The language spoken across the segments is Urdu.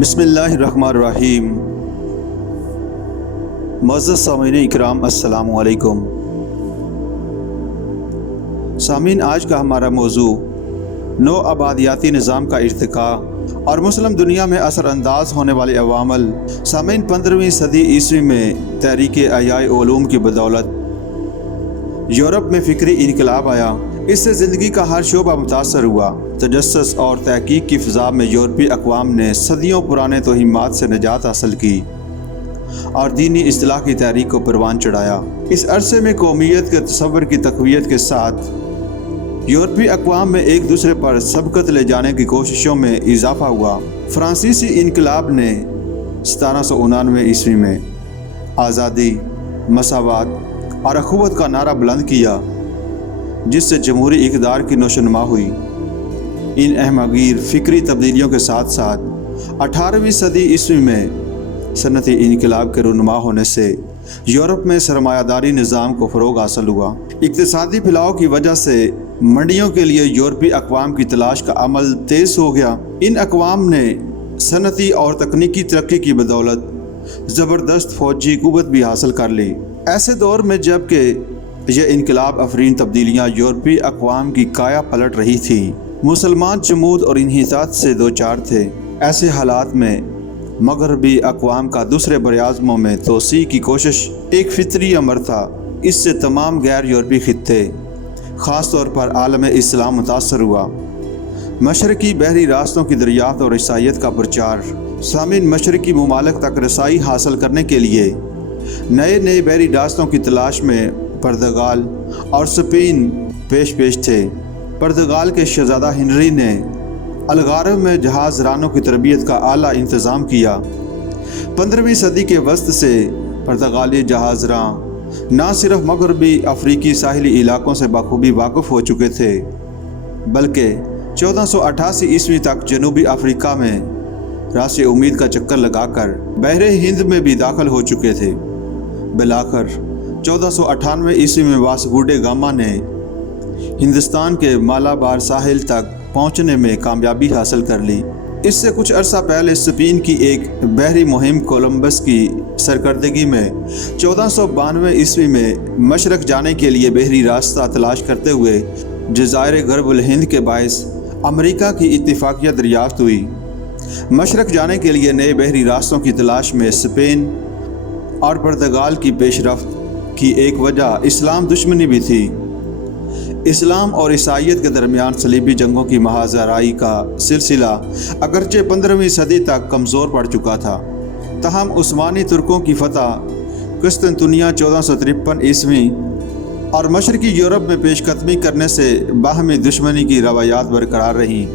بسم اللہ الرحمن الرحیم۔ معزز سامعین اکرام، السلام علیکم۔ سامعین، آج کا ہمارا موضوع نو آبادیاتی نظام کا ارتقاء اور مسلم دنیا میں اثر انداز ہونے والے عوامل۔ سامعین، 15ویں صدی عیسوی میں تحریک احیاء علوم کی بدولت یورپ میں فکری انقلاب آیا۔ اس سے زندگی کا ہر شعبہ متاثر ہوا۔ تجسس اور تحقیق کی فضا میں یورپی اقوام نے صدیوں پرانے توہمات سے نجات حاصل کی اور دینی اصلاح کی تحریک کو پروان چڑھایا۔ اس عرصے میں قومیت کے تصور کی تقویت کے ساتھ یورپی اقوام میں ایک دوسرے پر سبقت لے جانے کی کوششوں میں اضافہ ہوا۔ فرانسیسی انقلاب نے 1799 عیسوی میں آزادی، مساوات اور اخوت کا نعرہ بلند کیا، جس سے جمہوری اقدار کی نشوونما ہوئی۔ ان اہمگیر فکری تبدیلیوں کے ساتھ ساتھ 18ویں صدی عیسوی میں صنعتی انقلاب کے رونما ہونے سے یورپ میں سرمایہ داری نظام کو فروغ حاصل ہوا۔ اقتصادی پھیلاؤ کی وجہ سے منڈیوں کے لیے یورپی اقوام کی تلاش کا عمل تیز ہو گیا۔ ان اقوام نے صنعتی اور تکنیکی ترقی کی بدولت زبردست فوجی قوت بھی حاصل کر لی۔ ایسے دور میں جب کہ یہ انقلاب افرین تبدیلیاں یورپی اقوام کی کایا پلٹ رہی تھیں، مسلمان جمود اور انحطاط سے دوچار تھے۔ ایسے حالات میں مغربی اقوام کا دوسرے براعظموں میں توسیع کی کوشش ایک فطری امر تھا۔ اس سے تمام غیر یورپی خطے، خاص طور پر عالم اسلام متاثر ہوا۔ مشرقی بحری راستوں کی دریافت اور عیسائیت کا پرچار۔ سامعین، مشرقی ممالک تک رسائی حاصل کرنے کے لیے نئے بحری راستوں کی تلاش میں پرتگال اور اسپین پیش تھے۔ پرتگال کے شہزادہ ہنری نے الغارب میں جہاز رانوں کی تربیت کا اعلیٰ انتظام کیا۔ 15ویں صدی کے وسط سے پرتگالی جہاز راں نہ صرف مغربی افریقی ساحلی علاقوں سے بخوبی واقف ہو چکے تھے، بلکہ 1488 عیسوی تک جنوبی افریقہ میں راس امید کا چکر لگا کر بحر ہند میں بھی داخل ہو چکے تھے۔ بالآخر 1498 عیسوی میں واسکو ڈے گاما نے ہندوستان کے مالابار ساحل تک پہنچنے میں کامیابی حاصل کر لی۔ اس سے کچھ عرصہ پہلے اسپین کی ایک بحری مہم کولمبس کی سرکردگی میں 1492 عیسوی میں مشرق جانے کے لیے بحری راستہ تلاش کرتے ہوئے جزائر غرب الہند کے باعث امریکہ کی اتفاقیہ دریافت ہوئی۔ مشرق جانے کے لیے نئے بحری راستوں کی تلاش میں اسپین اور پرتگال کی پیش رفت کی ایک وجہ اسلام دشمنی بھی تھی۔ اسلام اور عیسائیت کے درمیان صلیبی جنگوں کی محاذ آرائی کا سلسلہ اگرچہ 15ویں صدی تک کمزور پڑ چکا تھا، تاہم عثمانی ترکوں کی فتح قسطنطنیہ 1453 عیسوی اور مشرقی یورپ میں پیش قدمی کرنے سے باہمی دشمنی کی روایات برقرار رہیں۔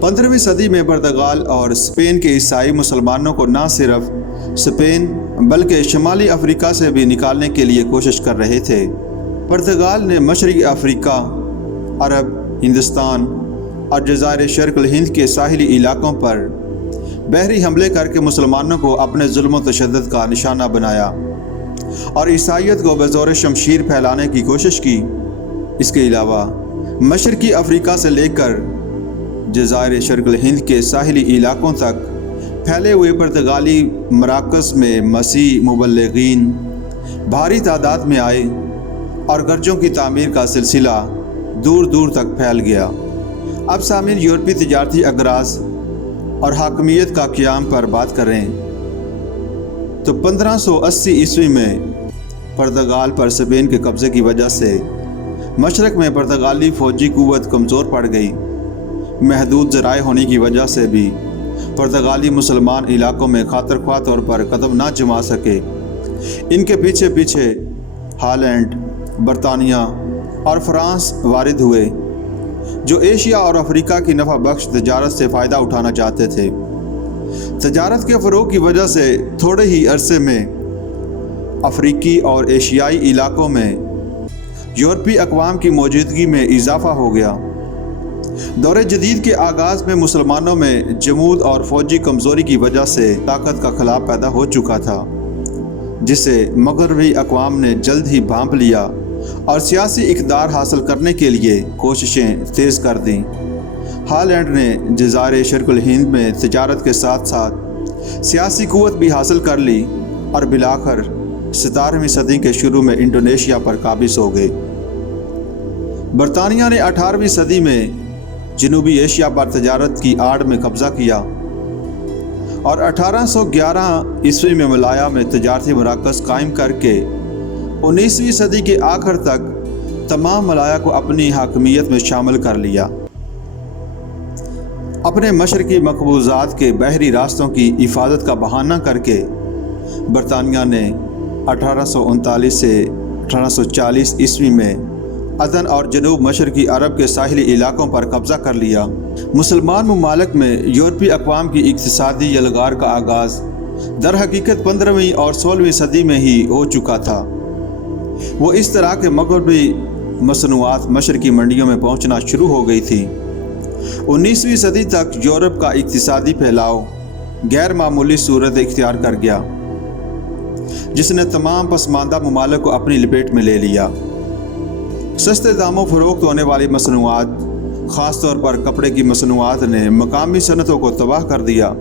15ویں صدی میں پرتگال اور اسپین کے عیسائی مسلمانوں کو نہ صرف اسپین بلکہ شمالی افریقہ سے بھی نکالنے کے لیے کوشش کر رہے تھے۔ پرتگال نے مشرقی افریقہ، عرب، ہندوستان اور جزائر شرق الہند کے ساحلی علاقوں پر بحری حملے کر کے مسلمانوں کو اپنے ظلم و تشدد کا نشانہ بنایا اور عیسائیت کو بزور شمشیر پھیلانے کی کوشش کی۔ اس کے علاوہ مشرقی افریقہ سے لے کر جزائر شرق الہند کے ساحلی علاقوں تک پھیلے ہوئے پرتگالی مراکز میں مسیحی مبلغین بھاری تعداد میں آئے اور گرجوں کی تعمیر کا سلسلہ دور دور تک پھیل گیا۔ اب سامعین، یورپی تجارتی اغراض اور حاکمیت کا قیام پر بات کریں تو 1580 عیسوی میں پرتگال پر اسپین کے قبضے کی وجہ سے مشرق میں پرتگالی فوجی قوت کمزور پڑ گئی۔ محدود ذرائع ہونے کی وجہ سے بھی پرتگالی مسلمان علاقوں میں خاطر خواہ طور پر قدم نہ جما سکے۔ ان کے پیچھے ہالینڈ، برطانیہ اور فرانس وارد ہوئے، جو ایشیا اور افریقہ کی نفع بخش تجارت سے فائدہ اٹھانا چاہتے تھے۔ تجارت کے فروغ کی وجہ سے تھوڑے ہی عرصے میں افریقی اور ایشیائی علاقوں میں یورپی اقوام کی موجودگی میں اضافہ ہو گیا۔ دور جدید کے آغاز میں مسلمانوں میں جمود اور فوجی کمزوری کی وجہ سے طاقت کا خلا پیدا ہو چکا تھا، جسے مغربی اقوام نے جلد ہی بھانپ لیا اور سیاسی اقتدار حاصل کرنے کے لیے کوششیں تیز کر دیں۔ ہالینڈ نے جزائر شرق الہند میں تجارت کے ساتھ ساتھ سیاسی قوت بھی حاصل کر لی اور بالآخر 17ویں صدی کے شروع میں انڈونیشیا پر قابض ہو گئے۔ برطانیہ نے 18ویں صدی میں جنوبی ایشیا پر تجارت کی آڑ میں قبضہ کیا اور 1811 عیسوی میں ملایا میں تجارتی مراکز قائم کر کے 19ویں صدی کے آخر تک تمام ملایا کو اپنی حاکمیت میں شامل کر لیا۔ اپنے مشرقی مقبوضات کے بحری راستوں کی حفاظت کا بہانہ کر کے برطانیہ نے 1839 سے 1840 عیسوی میں عدن اور جنوب مشرقی عرب کے ساحلی علاقوں پر قبضہ کر لیا۔ مسلمان ممالک میں یورپی اقوام کی اقتصادی یلغار کا آغاز در حقیقت 15ویں اور 16ویں صدی میں ہی ہو چکا تھا۔ وہ اس طرح کے مغربی مصنوعات مشرقی منڈیوں میں پہنچنا شروع ہو گئی تھی۔ 19ویں صدی تک یورپ کا اقتصادی پھیلاؤ غیر معمولی صورت اختیار کر گیا، جس نے تمام پسماندہ ممالک کو اپنی لپیٹ میں لے لیا۔ سستے داموں فروخت ہونے والی مصنوعات، خاص طور پر کپڑے کی مصنوعات نے مقامی صنعتوں کو تباہ کر دیا۔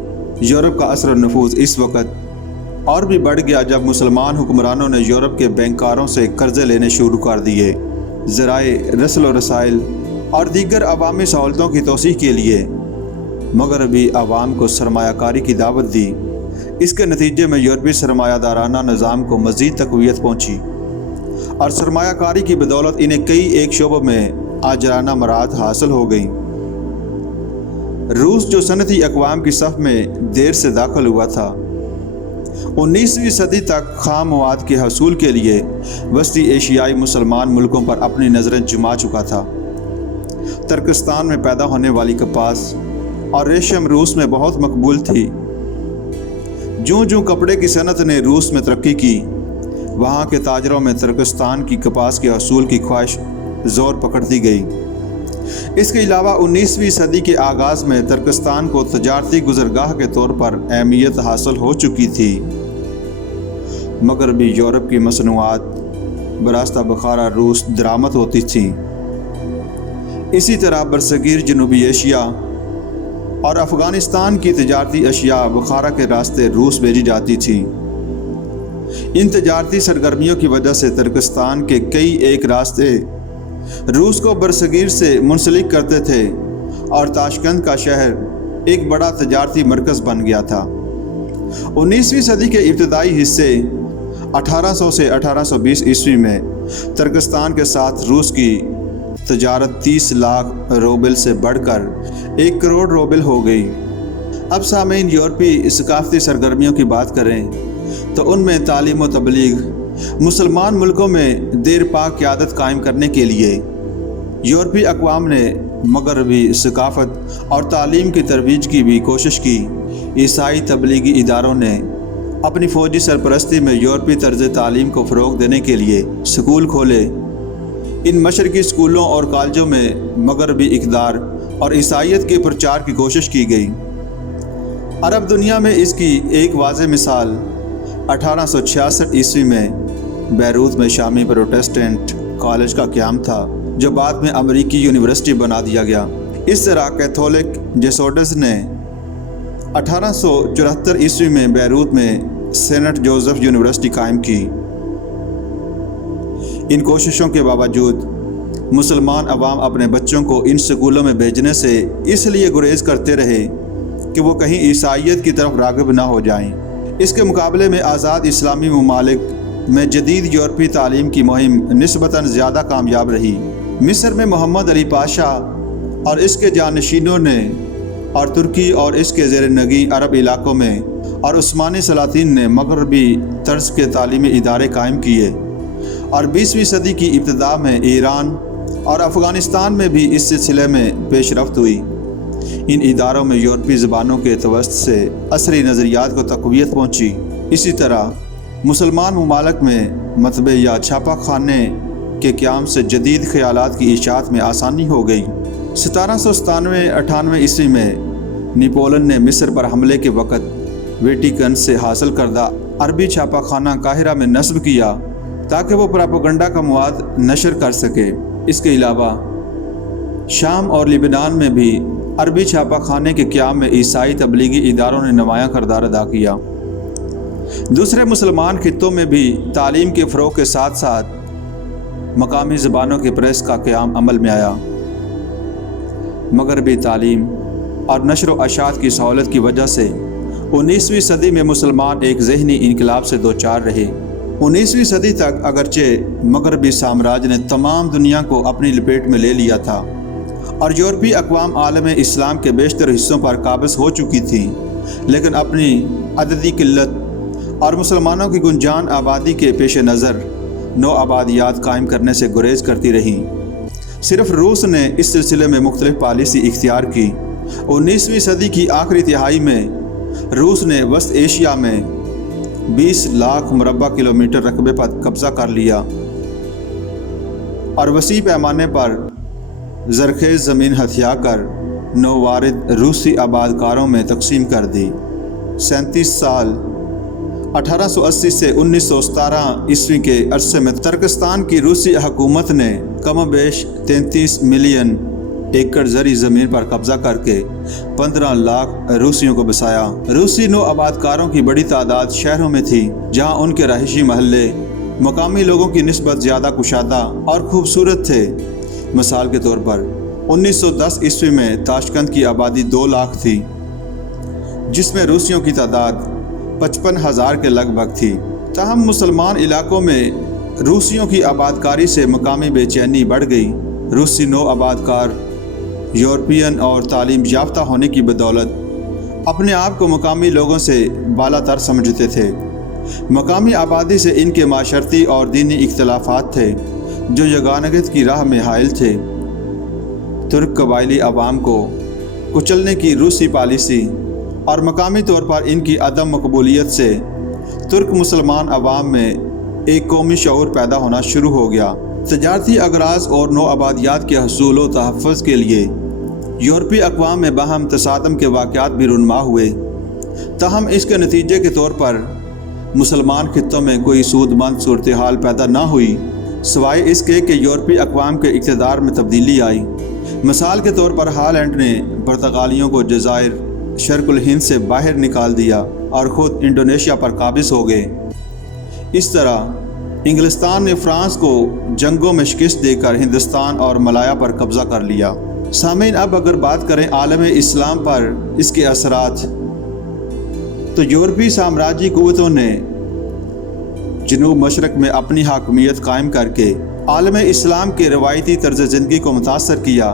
یورپ کا اثر و نفوذ اس وقت اور بھی بڑھ گیا جب مسلمان حکمرانوں نے یورپ کے بینکاروں سے قرضے لینے شروع کر دیے۔ ذرائع رسل و رسائل اور دیگر عوامی سہولتوں کی توسیع کے لیے مغربی عوام کو سرمایہ کاری کی دعوت دی۔ اس کے نتیجے میں یورپی سرمایہ دارانہ نظام کو مزید تقویت پہنچی اور سرمایہ کاری کی بدولت انہیں کئی ایک شعبوں میں عاجلانہ مراد حاصل ہو گئی۔ روس جو صنعتی اقوام کی صف میں دیر سے داخل ہوا تھا، 19ویں صدی تک خام مواد کے حصول کے لیے وسطی ایشیائی مسلمان ملکوں پر اپنی نظریں جما چکا تھا۔ ترکستان میں پیدا ہونے والی کپاس اور ریشم روس میں بہت مقبول تھی۔ جوں جوں کپڑے کی صنعت نے روس میں ترقی کی، وہاں کے تاجروں میں ترکستان کی کپاس کے حصول کی خواہش زور پکڑتی گئی۔ اس کے علاوہ 19ویں صدی کے آغاز میں ترکستان کو تجارتی گزرگاہ کے طور پر اہمیت حاصل ہو چکی تھی۔ مغربی یورپ کی مصنوعات براستہ بخارا روس درآمد ہوتی تھیں۔ اسی طرح برصغیر جنوبی ایشیا اور افغانستان کی تجارتی اشیاء بخارا کے راستے روس بھیجی جاتی تھیں۔ ان تجارتی سرگرمیوں کی وجہ سے ترکستان کے کئی ایک راستے روس کو برصغیر سے منسلک کرتے تھے اور تاشکند کا شہر ایک بڑا تجارتی مرکز بن گیا تھا۔ 19ویں صدی کے ابتدائی حصے 1800 سے 1820 عیسوی میں ترکستان کے ساتھ روس کی تجارت 30 لاکھ روبل سے بڑھ کر 1 کروڑ روبل ہو گئی۔ اب سامعین، یورپی ثقافتی سرگرمیوں کی بات کریں تو ان میں تعلیم و تبلیغ، مسلمان ملکوں میں دیر پا قیادت قائم کرنے کے لیے یورپی اقوام نے مغربی ثقافت اور تعلیم کی ترویج کی بھی کوشش کی۔ عیسائی تبلیغی اداروں نے اپنی فوجی سرپرستی میں یورپی طرز تعلیم کو فروغ دینے کے لیے سکول کھولے۔ ان مشرقی اسکولوں اور کالجوں میں مغربی اقدار اور عیسائیت کے پرچار کی کوشش کی گئی۔ عرب دنیا میں اس کی ایک واضح مثال 1866 عیسوی میں بیروت میں شامی پروٹسٹنٹ کالج کا قیام تھا، جو بعد میں امریکی یونیورسٹی بنا دیا گیا۔ اس طرح کیتھولک جیسوٹس نے 1874 عیسوی میں بیروت میں سینٹ جوزف یونیورسٹی قائم کی۔ ان کوششوں کے باوجود مسلمان عوام اپنے بچوں کو ان سکولوں میں بھیجنے سے اس لیے گریز کرتے رہے کہ وہ کہیں عیسائیت کی طرف راغب نہ ہو جائیں۔ اس کے مقابلے میں آزاد اسلامی ممالک میں جدید یورپی تعلیم کی مہم نسبتاً زیادہ کامیاب رہی۔ مصر میں محمد علی پاشا اور اس کے جانشینوں نے اور ترکی اور اس کے زیر نگیں عرب علاقوں میں اور عثمانی سلاطین نے مغربی طرز کے تعلیمی ادارے قائم کیے، اور 20ویں صدی کی ابتدا میں ایران اور افغانستان میں بھی اس سلسلے میں پیش رفت ہوئی۔ ان اداروں میں یورپی زبانوں کے توسط سے عصری نظریات کو تقویت پہنچی۔ اسی طرح مسلمان ممالک میں مطبع یا چھاپا خانے کے قیام سے جدید خیالات کی اشاعت میں آسانی ہو گئی۔ 1797-98 عیسوی میں نیپولن نے مصر پر حملے کے وقت ویٹیکن سے حاصل کردہ عربی چھاپا خانہ قاہرہ میں نصب کیا تاکہ وہ پراپیگنڈا کا مواد نشر کر سکے۔ اس کے علاوہ شام اور لبنان میں بھی عربی چھاپا خانے کے قیام میں عیسائی تبلیغی اداروں نے نمایاں کردار ادا کیا۔ دوسرے مسلمان خطوں میں بھی تعلیم کے فروغ کے ساتھ ساتھ مقامی زبانوں کے پریس کا قیام عمل میں آیا۔ مغربی تعلیم اور نشر و اشاعت کی سہولت کی وجہ سے 19ویں صدی میں مسلمان ایک ذہنی انقلاب سے دوچار رہے۔ 19ویں صدی تک اگرچہ مغربی سامراج نے تمام دنیا کو اپنی لپیٹ میں لے لیا تھا اور یورپی اقوام عالم اسلام کے بیشتر حصوں پر قابض ہو چکی تھیں، لیکن اپنی عددی قلت اور مسلمانوں کی گنجان آبادی کے پیش نظر نو آبادیات قائم کرنے سے گریز کرتی رہیں۔ صرف روس نے اس سلسلے میں مختلف پالیسی اختیار کی۔ 19ویں صدی کی آخری تہائی میں روس نے وسط ایشیا میں 20 لاکھ مربع کلومیٹر رقبے پر قبضہ کر لیا اور وسیع پیمانے پر زرخیز زمین ہتھیا کر نووارد روسی آباد کاروں میں تقسیم کر دی۔ 37 سال 1880 سے 1917 عیسوی کے عرصے میں ترکستان کی روسی حکومت نے کم و بیش 33 ملین ایکڑ زرعی زمین پر قبضہ کر کے 15 لاکھ روسیوں کو بسایا۔ روسی نو آباد کاروں کی بڑی تعداد شہروں میں تھی، جہاں ان کے رہائشی محلے مقامی لوگوں کی نسبت زیادہ کشادہ اور خوبصورت تھے۔ مثال کے طور پر 1910 عیسوی میں تاشقند کی آبادی 2 لاکھ تھی، جس میں روسیوں کی تعداد 55,000 کے لگ بھگ تھی۔ تاہم مسلمان علاقوں میں روسیوں کی آباد کاری سے مقامی بے چینی بڑھ گئی۔ روسی نو آباد کار یورپین اور تعلیم یافتہ ہونے کی بدولت اپنے آپ کو مقامی لوگوں سے بالا تر سمجھتے تھے۔ مقامی آبادی سے ان کے معاشرتی اور دینی اختلافات تھے جو یگانگت کی راہ میں حائل تھے۔ ترک قبائلی عوام کو کچلنے کی روسی پالیسی اور مقامی طور پر ان کی عدم مقبولیت سے ترک مسلمان عوام میں ایک قومی شعور پیدا ہونا شروع ہو گیا۔ تجارتی اغراض اور نو آبادیات کے حصول و تحفظ کے لیے یورپی اقوام میں باہم تصادم کے واقعات بھی رونما ہوئے۔ تاہم اس کے نتیجے کے طور پر مسلمان خطوں میں کوئی سود مند صورتحال پیدا نہ ہوئی، سوائے اس کے کہ یورپی اقوام کے اقتدار میں تبدیلی آئی۔ مثال کے طور پر ہالینڈ نے پرتگالیوں کو جزائر شرق الہند سے باہر نکال دیا اور خود انڈونیشیا پر قابض ہو گئے۔ اس طرح انگلستان نے فرانس کو جنگوں میں شکست دے کر ہندوستان اور ملایا پر قبضہ کر لیا۔ سامعین، اب اگر بات کریں عالم اسلام پر اس کے اثرات، تو یورپی سامراجی قوتوں نے جنوب مشرق میں اپنی حاکمیت قائم کر کے عالم اسلام کے روایتی طرز زندگی کو متاثر کیا۔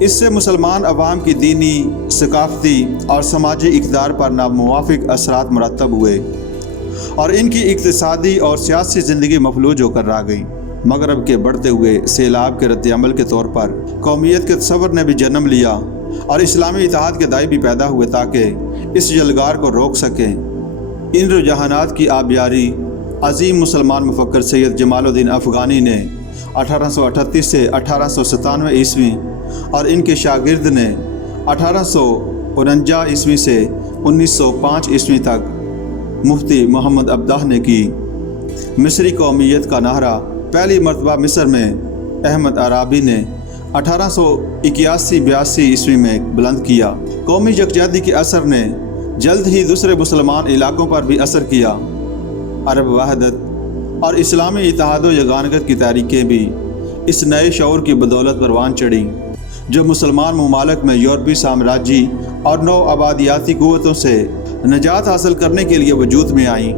اس سے مسلمان عوام کی دینی، ثقافتی اور سماجی اقدار پر ناموافق اثرات مرتب ہوئے اور ان کی اقتصادی اور سیاسی زندگی مفلوج ہو کر رہ گئی۔ مغرب کے بڑھتے ہوئے سیلاب کے رد عمل کے طور پر قومیت کے تصور نے بھی جنم لیا اور اسلامی اتحاد کے داعی بھی پیدا ہوئے تاکہ اس جلگار کو روک سکیں۔ ان رجحانات کی آبیاری عظیم مسلمان مفکر سید جمال الدین افغانی نے 1838 سے 1897 عیسوی اور ان کے شاگرد نے 1849 عیسوی سے 1905 عیسوی تک مفتی محمد ابداح نے کی۔ مصری قومیت کا نعرہ پہلی مرتبہ مصر میں احمد عرابی نے 1881-82 عیسوی میں بلند کیا۔ قومی یکجہتی کے اثر نے جلد ہی دوسرے مسلمان علاقوں پر بھی اثر کیا۔ عرب وحدت اور اسلامی اتحاد و یگانگت کی تحریکیں بھی اس نئے شعور کی بدولت پروان چڑھی جو مسلمان ممالک میں یورپی سامراجی اور نو آبادیاتی قوتوں سے نجات حاصل کرنے کے لیے وجود میں آئیں۔